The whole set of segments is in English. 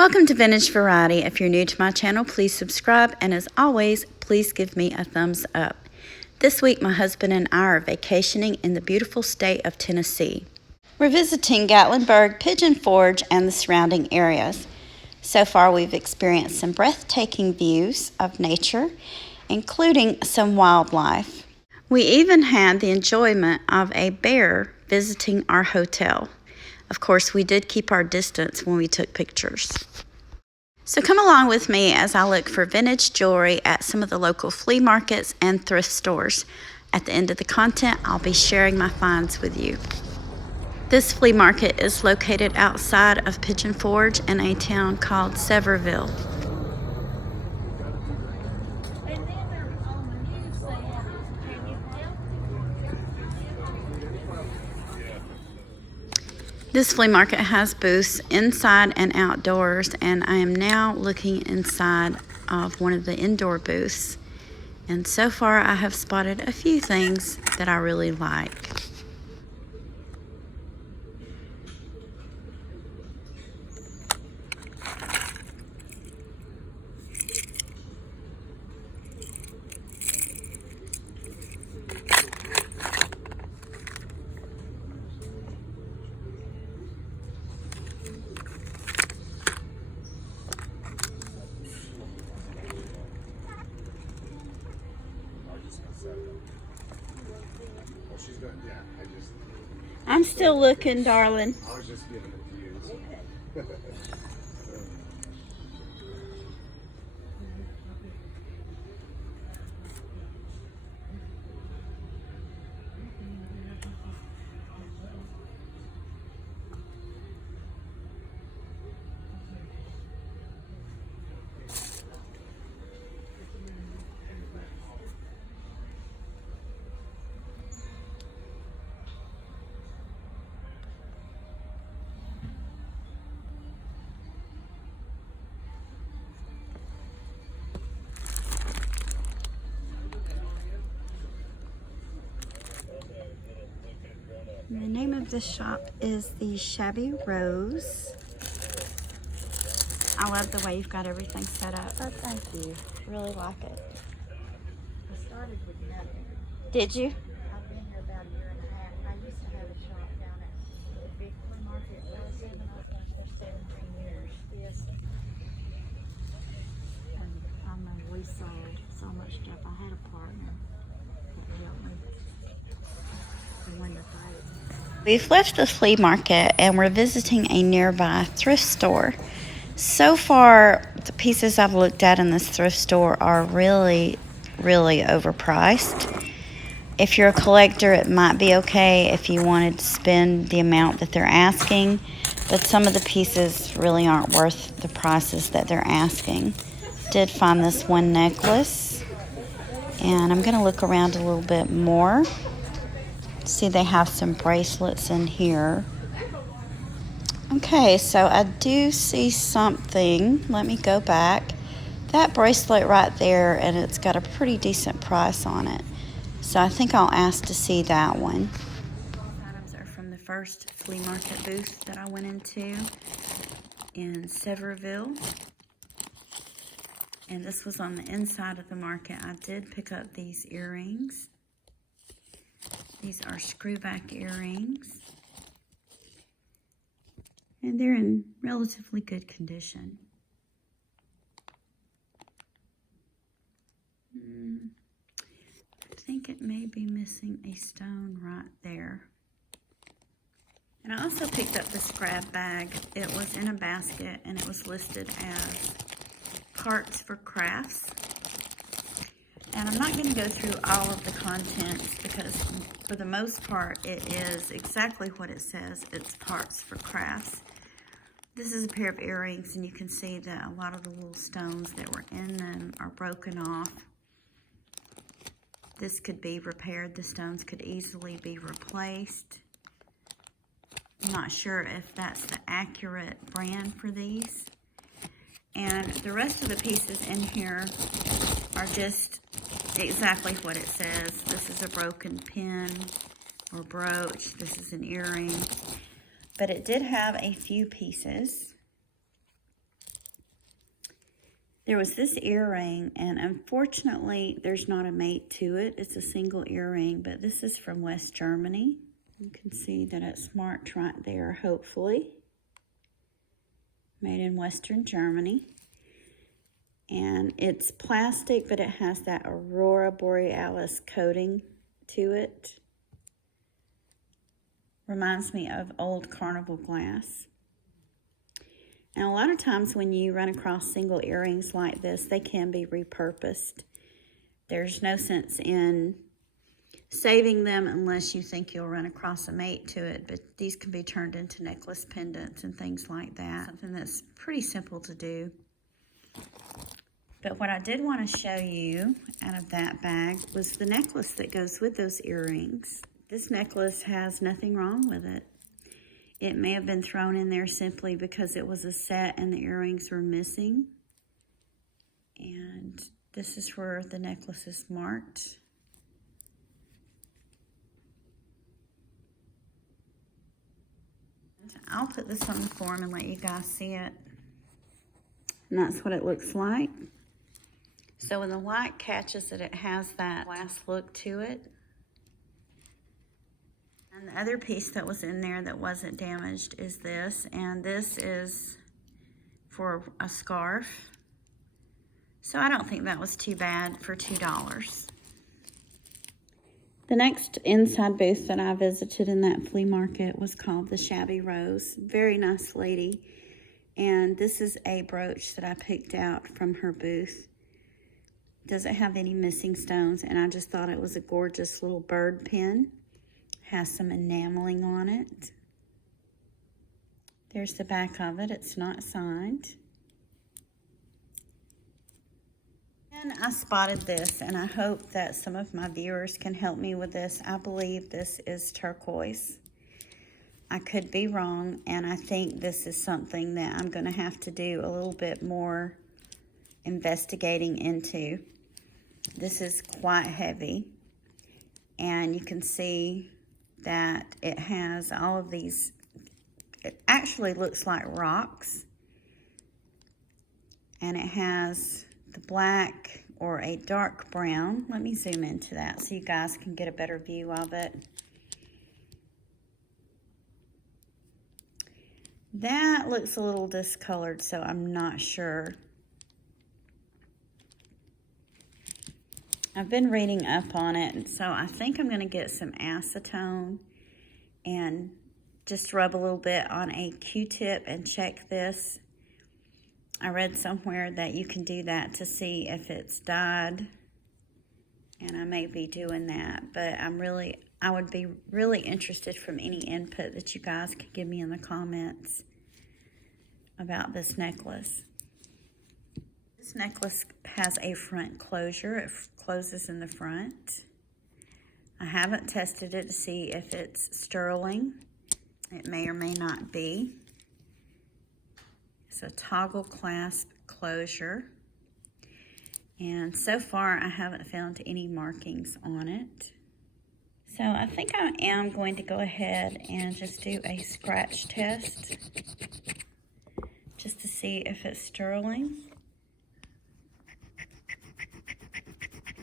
Welcome to Vintage Variety. If you're new to my channel, please subscribe, and as always, please give me a thumbs up. This week, my husband and I are vacationing in the beautiful state of Tennessee. We're visiting Gatlinburg, Pigeon Forge, and the surrounding areas. So far, we've experienced some breathtaking views of nature, including some wildlife. We even had the enjoyment of a bear visiting our hotel. Of course, we did keep our distance when we took pictures. So come along with me as I look for vintage jewelry at some of the local flea markets and thrift stores. At the end of the content, I'll be sharing my finds with you. This flea market is located outside of Pigeon Forge in a town called Sevierville. This flea market has booths inside and outdoors, and I am now looking inside of one of the indoor booths. And so far I have spotted a few things that I really like. I'm still looking, darling. I was just giving it to you. The name of this shop is the Shabby Rose. I love the way you've got everything set up. Oh, thank you. Really like it. I started with nothing. Did you? I've been here about a year and a half. I used to have a shop down at the big flea market. I was there for 17 years. Yes. And I know we sold so much stuff. I had a partner that helped me. The one that We've left the flea market and we're visiting a nearby thrift store. So far, the pieces I've looked at in this thrift store are really overpriced. If you're a collector, it might be okay if you wanted to spend the amount that they're asking, but some of the pieces really aren't worth the prices that they're asking. Did find this one necklace, and I'm going to look around a little bit more. See, they have some bracelets in here. Okay, so I do see something. Let me go back. That bracelet right there, and it's got a pretty decent price on it. So I think I'll ask to see that one. Items are from the first flea market booth that I went into in Sevierville. And this was on the inside of the market. I did pick up these earrings. These are screwback earrings. And they're in relatively good condition. I think it may be missing a stone right there. And I also picked up this grab bag. It was in a basket and it was listed as parts for crafts. And I'm not going to go through all of the contents because for the most part it is exactly what it says. It's parts for crafts. This is a pair of earrings, and you can see that a lot of the little stones that were in them are broken off. This could be repaired. The stones could easily be replaced. I'm not sure if that's the accurate brand for these. And the rest of the pieces in here are just exactly what it says. This is a broken pin or brooch. This is an earring. But it did have a few pieces. There was this earring, and unfortunately, there's not a mate to it. It's a single earring, but this is from West Germany. You can see that it's marked right there, hopefully. Made in Western Germany. And it's plastic, but it has that Aurora Borealis coating to it. Reminds me of old carnival glass. And a lot of times when you run across single earrings like this, they can be repurposed. There's no sense in saving them unless you think you'll run across a mate to it, but these can be turned into necklace pendants and things like that. Something that's pretty simple to do. But what I did want to show you out of that bag was the necklace that goes with those earrings. This necklace has nothing wrong with it. It may have been thrown in there simply because it was a set and the earrings were missing. And this is where the necklace is marked. I'll put this on the form and let you guys see it. And that's what it looks like. So when the light catches it, it has that glass look to it. And the other piece that was in there that wasn't damaged is this, and this is for a scarf. So I don't think that was too bad for $2. The next inside booth that I visited in that flea market was called the Shabby Rose. Very nice lady. And this is a brooch that I picked out from her booth. Doesn't have any missing stones, and I just thought it was a gorgeous little bird pin. Has some enameling on it. There's the back of it. It's not signed. And I spotted this, and I hope that some of my viewers can help me with this. I believe this is turquoise. I could be wrong, and I think this is something that I'm going to have to do a little bit more investigating into. This is quite heavy, and you can see that it has all of these, it actually looks like rocks, and it has the black or a dark brown. Let me zoom into that so you guys can get a better view of it. That looks a little discolored, so I'm not sure. I've been reading up on it, and so I think I'm going to get some acetone and just rub a little bit on a Q-tip and check this. I read somewhere that you can do that to see if it's dyed, and I may be doing that, but I would be really interested from any input that you guys could give me in the comments about this necklace. This necklace has a front closure. It closes in the front. I haven't tested it to see if it's sterling. It may or may not be. It's a toggle clasp closure. And so far, I haven't found any markings on it. So I think I am going to go ahead and just do a scratch test just to see if it's sterling.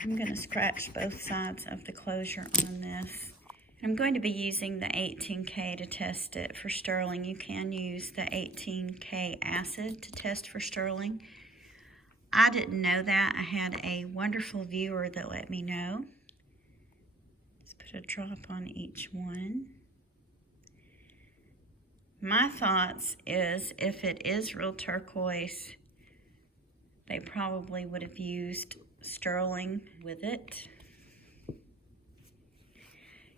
I'm going to scratch both sides of the closure on this. I'm going to be using the 18K to test it for sterling. You can use the 18K acid to test for sterling. I didn't know that. I had a wonderful viewer that let me know. Let's put a drop on each one. My thoughts is if it is real turquoise, they probably would have used sterling with it.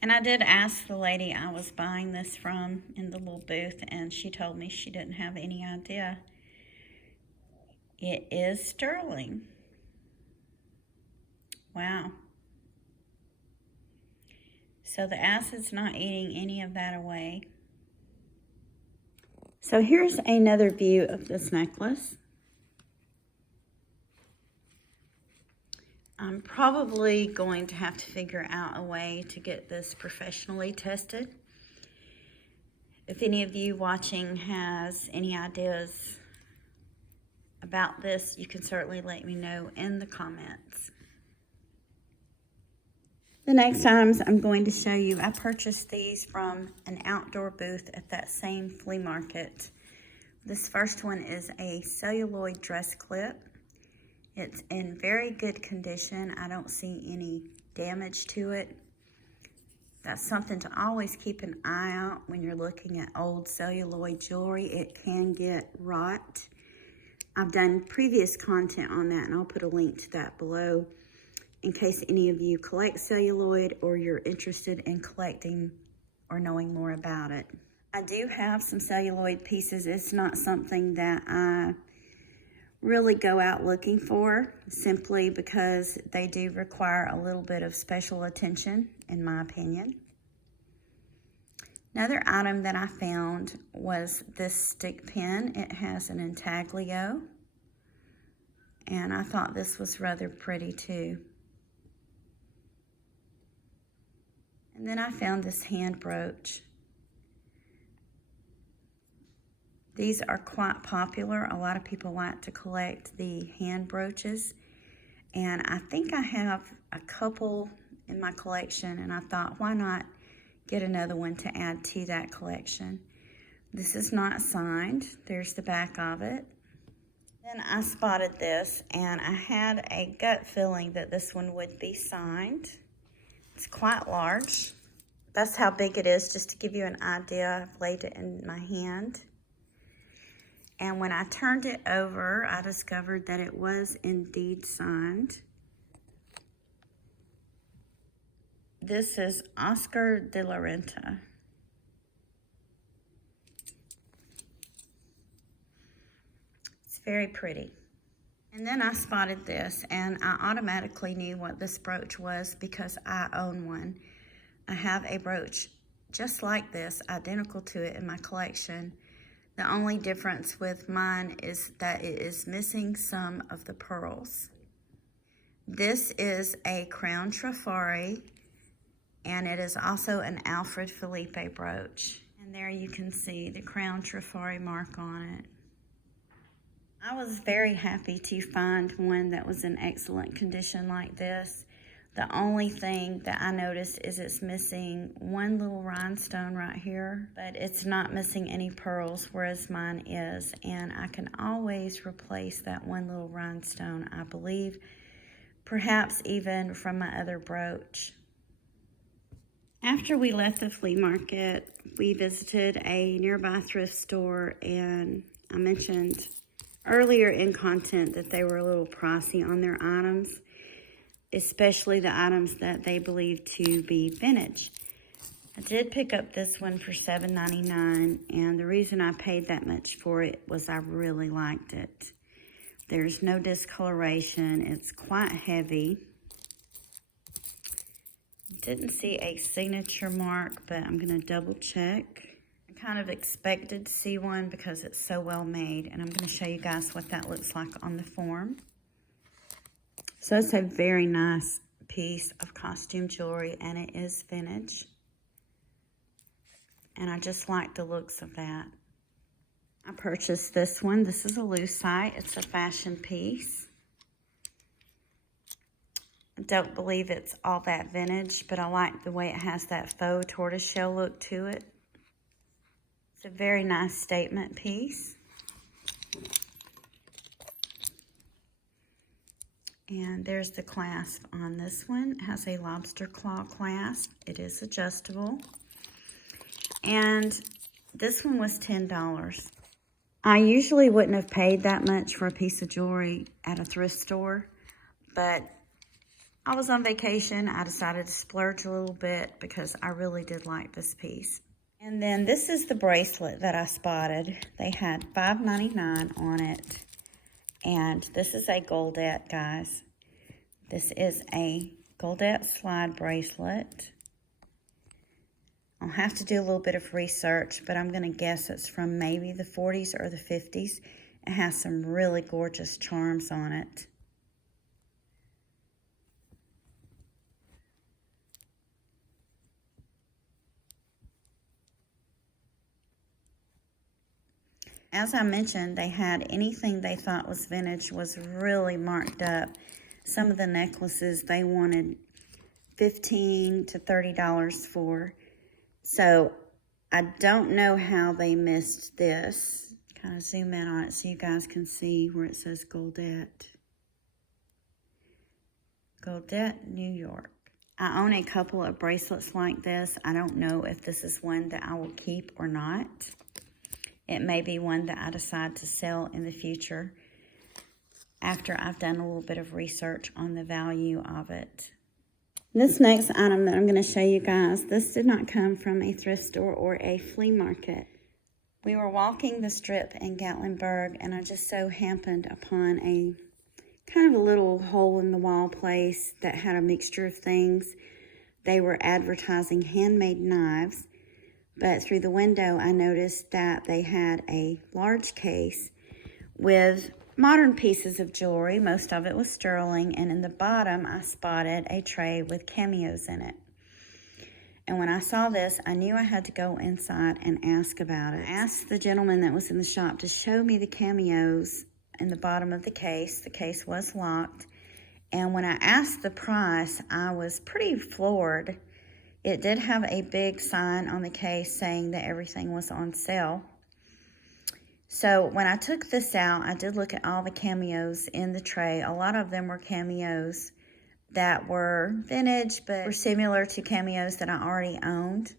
And I did ask the lady I was buying this from in the little booth, and she told me she didn't have any idea. It is sterling. Wow. So the acid's not eating any of that away. So here's another view of this necklace. I'm probably going to have to figure out a way to get this professionally tested. If any of you watching has any ideas about this, you can certainly let me know in the comments. The next items I'm going to show you, I purchased these from an outdoor booth at that same flea market. This first one is a celluloid dress clip. It's in very good condition. I don't see any damage to it. That's something to always keep an eye out when you're looking at old celluloid jewelry. It can get rot. I've done previous content on that, and I'll put a link to that below in case any of you collect celluloid or you're interested in collecting or knowing more about it. I do have some celluloid pieces. It's not something that I really go out looking for, simply because they do require a little bit of special attention, in my opinion. Another item that I found was this stick pin. It has an intaglio, and I thought this was rather pretty too. And then I found this hand brooch. These are quite popular. A lot of people like to collect the hand brooches, and I think I have a couple in my collection, and I thought, why not get another one to add to that collection. This is not signed. There's the back of it. Then I spotted this, and I had a gut feeling that this one would be signed. It's quite large. That's how big it is, just to give you an idea. I've laid it in my hand. And when I turned it over, I discovered that it was indeed signed. This is Oscar de la Renta. It's very pretty. And then I spotted this, and I automatically knew what this brooch was because I own one. I have a brooch just like this, identical to it in my collection. The only difference with mine is that it is missing some of the pearls. This is a Crown Trafari, and it is also an Alfred Felipe brooch. And there you can see the Crown Trafari mark on it. I was very happy to find one that was in excellent condition like this. The only thing that I noticed is it's missing one little rhinestone right here, but it's not missing any pearls, whereas mine is. And I can always replace that one little rhinestone, I believe, perhaps even from my other brooch. After we left the flea market, we visited a nearby thrift store, and I mentioned earlier in content that they were a little pricey on their items, especially the items that they believe to be vintage. I did pick up this one for $7.99, and the reason I paid that much for it was I really liked it. There's no discoloration. It's quite heavy. Didn't see a signature mark, but I'm going to double check. I kind of expected to see one because it's so well made, and I'm going to show you guys what that looks like on the form. So it's a very nice piece of costume jewelry, and it is vintage. And I just like the looks of that. I purchased this one. This is a lucite. It's a fashion piece. I don't believe it's all that vintage, but I like the way it has that faux tortoiseshell look to it. It's a very nice statement piece. And there's the clasp on this one. It has a lobster claw clasp. It is adjustable. And this one was $10. I usually wouldn't have paid that much for a piece of jewelry at a thrift store, but I was on vacation. I decided to splurge a little bit because I really did like this piece. And then this is the bracelet that I spotted. They had $5.99 on it. And this is a goldette, guys. This is a goldette slide bracelet. I'll have to do a little bit of research, but I'm going to guess it's from maybe the 40s or the 50s. It has some really gorgeous charms on it. As I mentioned, they had anything they thought was vintage was really marked up. Some of the necklaces they wanted $15 to $30 for. So I don't know how they missed this. Kind of zoom in on it so you guys can see where it says Goldette. Goldette, New York. I own a couple of bracelets like this. I don't know if this is one that I will keep or not. It may be one that I decide to sell in the future after I've done a little bit of research on the value of it. This next item that I'm going to show you guys, this did not come from a thrift store or a flea market. We were walking the strip in Gatlinburg, and I just so happened upon a kind of a little hole-in-the-wall place that had a mixture of things. They were advertising handmade knives, but through the window I noticed that they had a large case with modern pieces of jewelry. Most of it was sterling, and in the bottom I spotted a tray with cameos in it. And when I saw this, I knew I had to go inside and ask about it. I asked the gentleman that was in the shop to show me the cameos in the bottom of the case. The case was locked, and when I asked the price, I was pretty floored. It did have a big sign on the case saying that everything was on sale. So when I took this out, I did look at all the cameos in the tray. A lot of them were cameos that were vintage, but were similar to cameos that I already owned.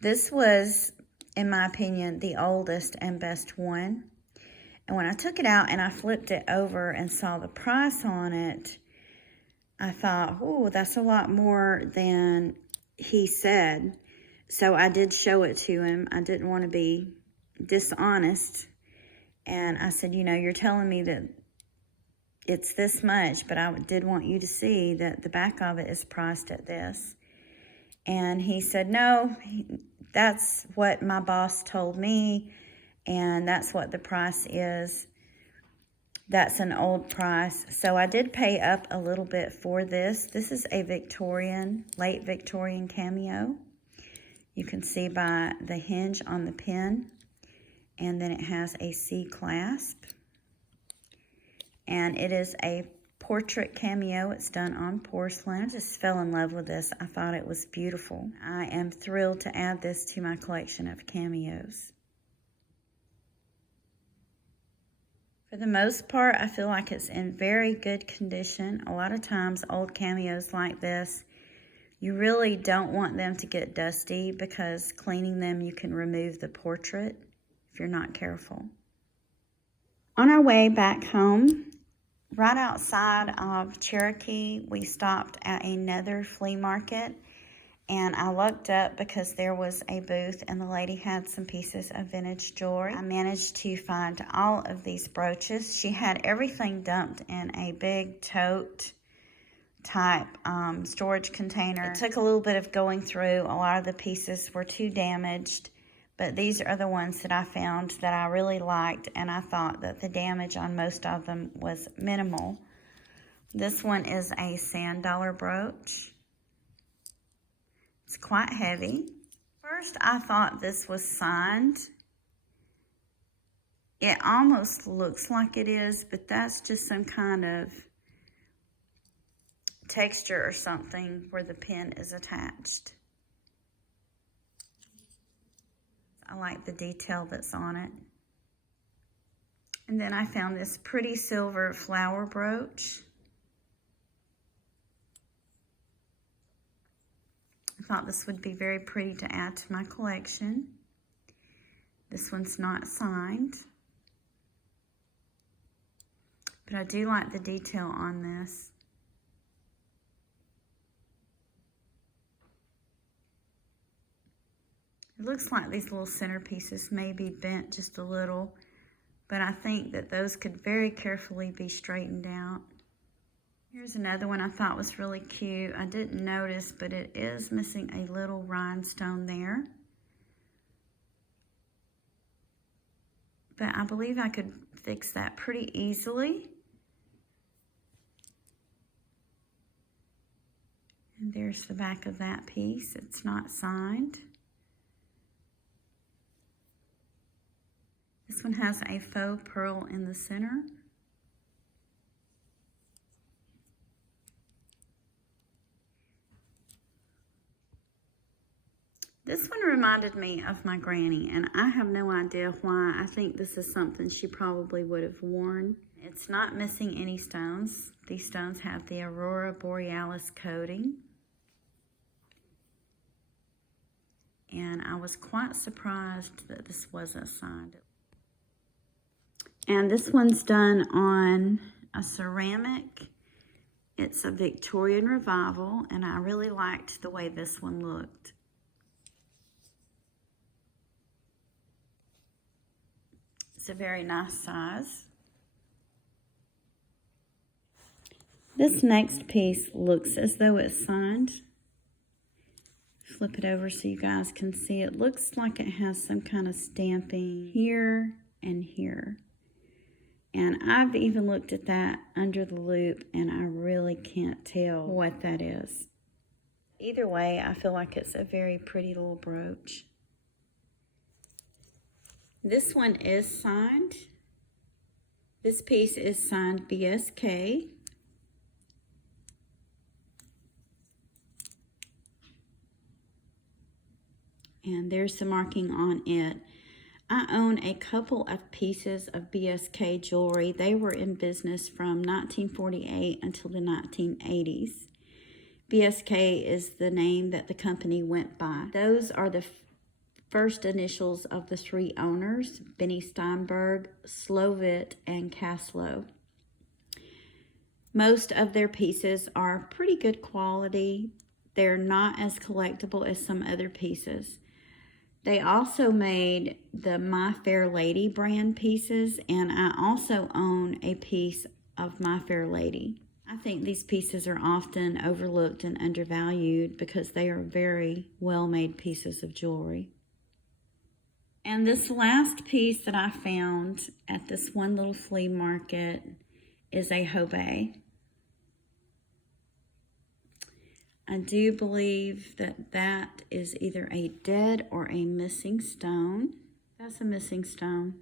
This was, in my opinion, the oldest and best one. And when I took it out and I flipped it over and saw the price on it, I thought, oh, that's a lot more than he said. So I did show it to him. I didn't want to be dishonest. And I said, you know, you're telling me that it's this much, but I did want you to see that the back of it is priced at this. And he said, no, that's what my boss told me, and that's what the price is. That's an old price. So I did pay up a little bit for this. This is a Victorian, late Victorian cameo. You can see by the hinge on the pin, and then it has a C clasp. And it is a portrait cameo. It's done on porcelain. I just fell in love with this. I thought it was beautiful. I am thrilled to add this to my collection of cameos. For the most part, I feel like it's in very good condition. A lot of times, old cameos like this, you really don't want them to get dusty, because cleaning them, you can remove the portrait if you're not careful. On our way back home, right outside of Cherokee, we stopped at another flea market, and I looked up because there was a booth and the lady had some pieces of vintage jewelry. I managed to find all of these brooches. She had everything dumped in a big tote type storage container. It took a little bit of going through. A lot of the pieces were too damaged, but these are the ones that I found that I really liked, and I thought that the damage on most of them was minimal. This one is a sand dollar brooch. It's quite heavy. First, I thought this was signed. It almost looks like it is, but that's just some kind of texture or something where the pin is attached. I like the detail that's on it. And then I found this pretty silver flower brooch. I thought this would be very pretty to add to my collection. This one's not signed, but I do like the detail on this. It looks like these little centerpieces may be bent just a little, but I think that those could very carefully be straightened out. Here's another one I thought was really cute. I didn't notice, but it is missing a little rhinestone there. But I believe I could fix that pretty easily. And there's the back of that piece. It's not signed. This one has a faux pearl in the center. This one reminded me of my granny, and I have no idea why. I think this is something she probably would have worn. It's not missing any stones. These stones have the Aurora Borealis coating. And I was quite surprised that this wasn't signed. And this one's done on a ceramic. It's a Victorian Revival, and I really liked the way this one looked. It's a very nice size. This next piece looks as though it's signed. Flip it over so you guys can see. It looks like it has some kind of stamping here and here. And I've even looked at that under the loop, and I really can't tell what that is. Either way, I feel like it's a very pretty little brooch. This one is signed. This piece is signed BSK. And there's the marking on it. I own a couple of pieces of BSK jewelry. They were in business from 1948 until the 1980s. BSK is the name that the company went by. Those are the first initials of the three owners, Benny Steinberg, Slovit, and Kaslow. Most of their pieces are pretty good quality. They're not as collectible as some other pieces. They also made the My Fair Lady brand pieces, and I also own a piece of My Fair Lady. I think these pieces are often overlooked and undervalued because they are very well-made pieces of jewelry. And this last piece that I found at this one little flea market is a Hobey. I do believe that that is either a dead or a missing stone. That's a missing stone.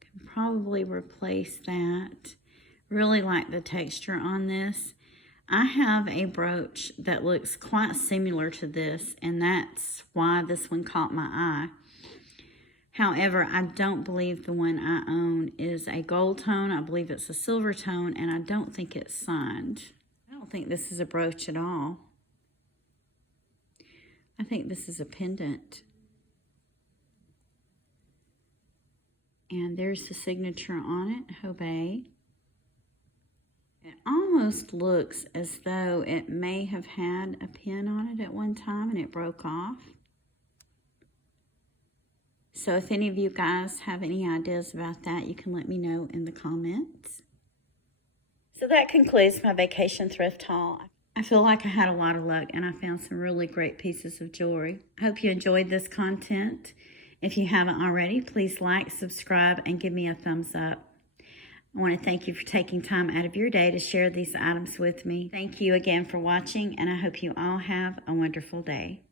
Can probably replace that. Really like the texture on this. I have a brooch that looks quite similar to this, and that's why this one caught my eye. However, I don't believe the one I own is a gold tone. I believe it's a silver tone, and I don't think it's signed. I don't think this is a brooch at all. I think this is a pendant. And there's the signature on it, Hobey. It almost looks as though it may have had a pin on it at one time and it broke off. So if any of you guys have any ideas about that, you can let me know in the comments. So that concludes my vacation thrift haul. I feel like I had a lot of luck and I found some really great pieces of jewelry. I hope you enjoyed this content. If you haven't already, please like, subscribe, and give me a thumbs up. I want to thank you for taking time out of your day to share these items with me. Thank you again for watching, and I hope you all have a wonderful day.